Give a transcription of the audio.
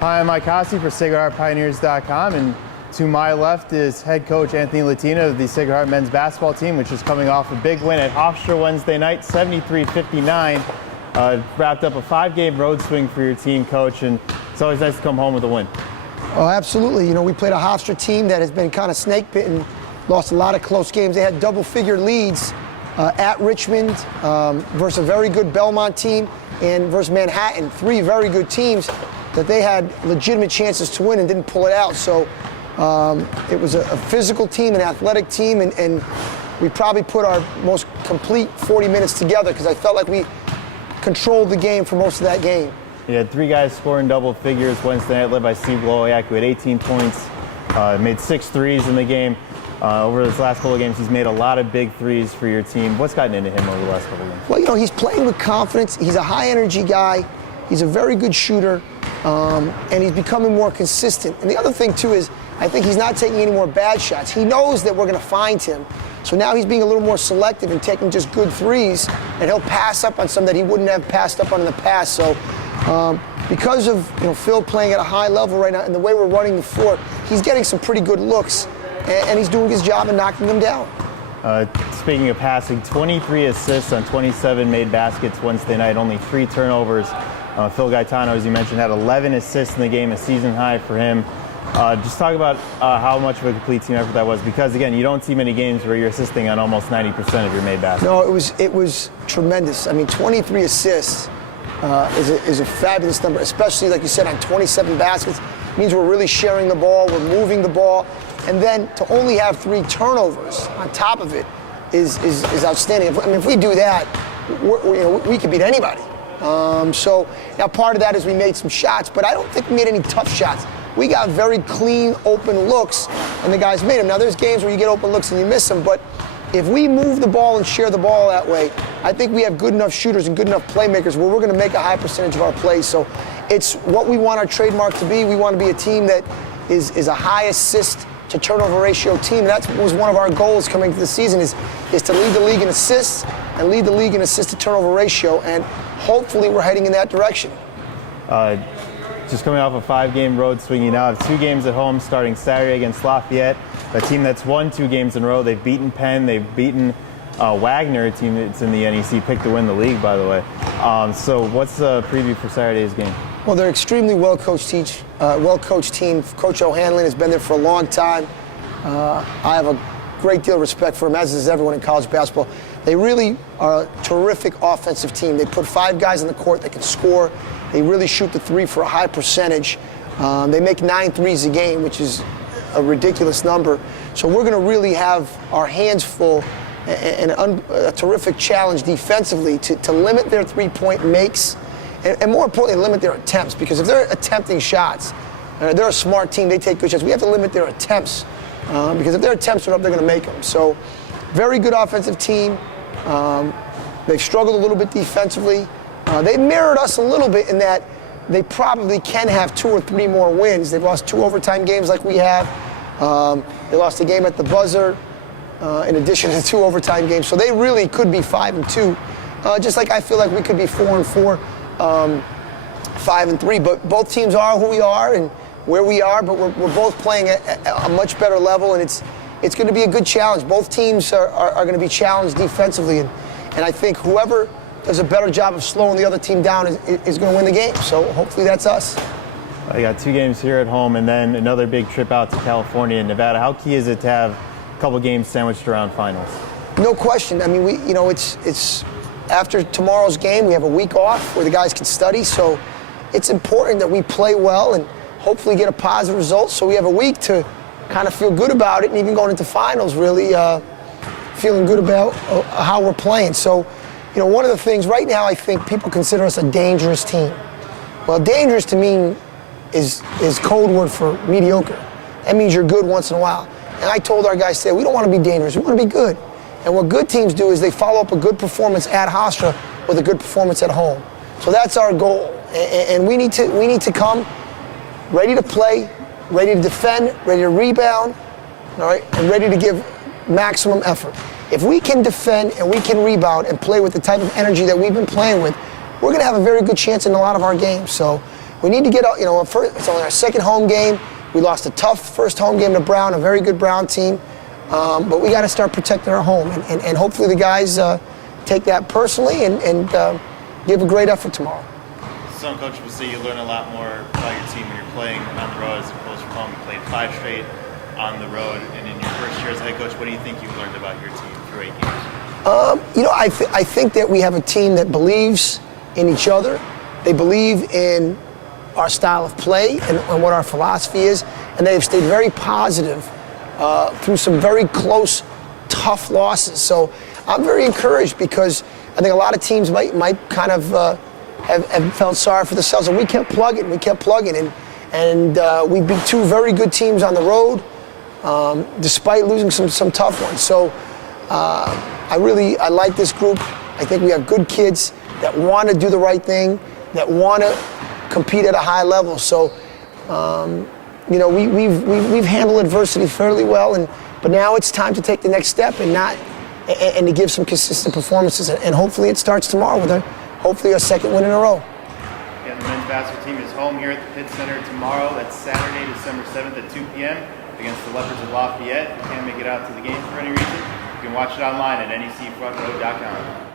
Hi, I'm Mike Hossie for SacredHeartPioneers.com, and to my left is head coach Anthony Latina of the Sacred Heart men's basketball team, which is coming off a big win at Hofstra Wednesday night, 73-59. Wrapped up a 5-game road swing for your team, Coach, and it's always nice to come home with a win. Oh, absolutely. You know, we played a Hofstra team that has been kind of snake bitten, lost a lot of close games. They had double-figure leads at Richmond versus a very good Belmont team and versus Manhattan, 3 very good teams that they had legitimate chances to win and didn't pull it out. So it was a physical team, an athletic team, and we probably put our most complete 40 minutes together because I felt like we controlled the game for most of that game. You had 3 guys scoring double figures Wednesday night, led by Steve Loyak, who had 18 points, made 6 threes in the game. Over his last couple of games, he's made a lot of big threes for your team. What's gotten into him over the last couple of games? Well, you know, he's playing with confidence. He's a high-energy guy. He's a very good shooter, and he's becoming more consistent. And the other thing, too, is I think he's not taking any more bad shots. He knows that we're going to find him. So now he's being a little more selective and taking just good threes, and he'll pass up on some that he wouldn't have passed up on in the past. So because of Phil playing at a high level right now and the way we're running the floor, he's getting some pretty good looks, and he's doing his job and knocking them down. Speaking of passing, 23 assists on 27 made baskets Wednesday night, only 3 turnovers. Phil Gaetano, as you mentioned, had 11 assists in the game, a season high for him. Just talk about how much of a complete team effort that was, because again, you don't see many games where you're assisting on almost 90% of your made baskets. No, it was tremendous. I mean, 23 assists is a fabulous number, especially like you said on 27 baskets. It means we're really sharing the ball, we're moving the ball, and then to only have 3 turnovers on top of it is outstanding. I mean, if we do that, we could beat anybody. So now part of that is we made some shots, but I don't think we made any tough shots. We got very clean, open looks, and the guys made them. Now, there's games where you get open looks and you miss them, but if we move the ball and share the ball that way, I think we have good enough shooters and good enough playmakers where we're going to make a high percentage of our plays. So it's what we want our trademark to be. We want to be a team that is a high assist to turnover ratio team. That was one of our goals coming to the season is to lead the league in assists and lead the league in assist to turnover ratio, and hopefully we're heading in that direction. Just coming off a 5-game road swing, you now have 2 games at home starting Saturday against Lafayette, a team that's won 2 games in a row. They've beaten Penn, they've beaten Wagner, a team that's in the NEC, picked to win the league, by the way. So what's the preview for Saturday's game? Well, they're extremely well-coached team. Coach O'Hanlon has been there for a long time. I have a great deal of respect for him, as does everyone in college basketball. They really are a terrific offensive team. They put 5 guys on the court that can score. They really shoot the 3 for a high percentage. They make 9 threes a game, which is a ridiculous number. So we're going to really have our hands full and a terrific challenge defensively to limit their 3-point makes and more importantly, limit their attempts. Because if they're attempting shots, they're a smart team, they take good shots. We have to limit their attempts because if their attempts are up, they're going to make them. So very good offensive team. They've struggled a little bit defensively. They mirrored us a little bit in that they probably can have 2 or 3 more wins. They've lost 2 overtime games like we have. They lost a game at the buzzer in addition to 2 overtime games. So they really could be 5-2, just like I feel like we could be 4-4, 5-3. But both teams are who we are and where we are, but we're both playing at a much better level, and it's going to be a good challenge. Both teams are going to be challenged defensively, and I think whoever does a better job of slowing the other team down is going to win the game. So hopefully that's us. You got 2 games here at home and then another big trip out to California and Nevada. How key is it to have a couple games sandwiched around finals? No question. I mean, it's after tomorrow's game, we have a week off where the guys can study. So it's important that we play well and hopefully get a positive result. So we have a week to kind of feel good about it, and even going into finals, really feeling good about how we're playing. So, one of the things right now, I think people consider us a dangerous team. Well, dangerous to me is code word for mediocre. That means you're good once in a while. And I told our guys today, we don't want to be dangerous, we want to be good. And what good teams do is they follow up a good performance at Hofstra with a good performance at home. So that's our goal. And we need to come ready to play, ready to defend, ready to rebound, all right, and ready to give maximum effort. If we can defend and we can rebound and play with the type of energy that we've been playing with, we're going to have a very good chance in a lot of our games. So we need to get, it's only our second home game. We lost a tough first home game to Brown, a very good Brown team. But we got to start protecting our home. And hopefully the guys take that personally and give a great effort tomorrow. Some coaches will say you learn a lot more about your team when you're playing on the road as opposed to home. You played 5 straight on the road. And in your first year as head coach, what do you think you learned about your team through 8 games? I think that we have a team that believes in each other. They believe in our style of play and what our philosophy is, and they have stayed very positive through some very close, tough losses. So I'm very encouraged because I think a lot of teams might kind of have felt sorry for themselves, and we kept plugging, and we beat 2 very good teams on the road, despite losing some tough ones. So I like this group. I think we have good kids that want to do the right thing, that want to compete at a high level. So, we've handled adversity fairly well, but now it's time to take the next step and to give some consistent performances. And hopefully it starts tomorrow with hopefully a second win in a row. Yeah, the men's basketball team is home here at the Pitt Center tomorrow. That's Saturday, December 7th at 2 p.m. against the Leopards of Lafayette. If you can't make it out to the game for any reason, you can watch it online at necfrontrow.com.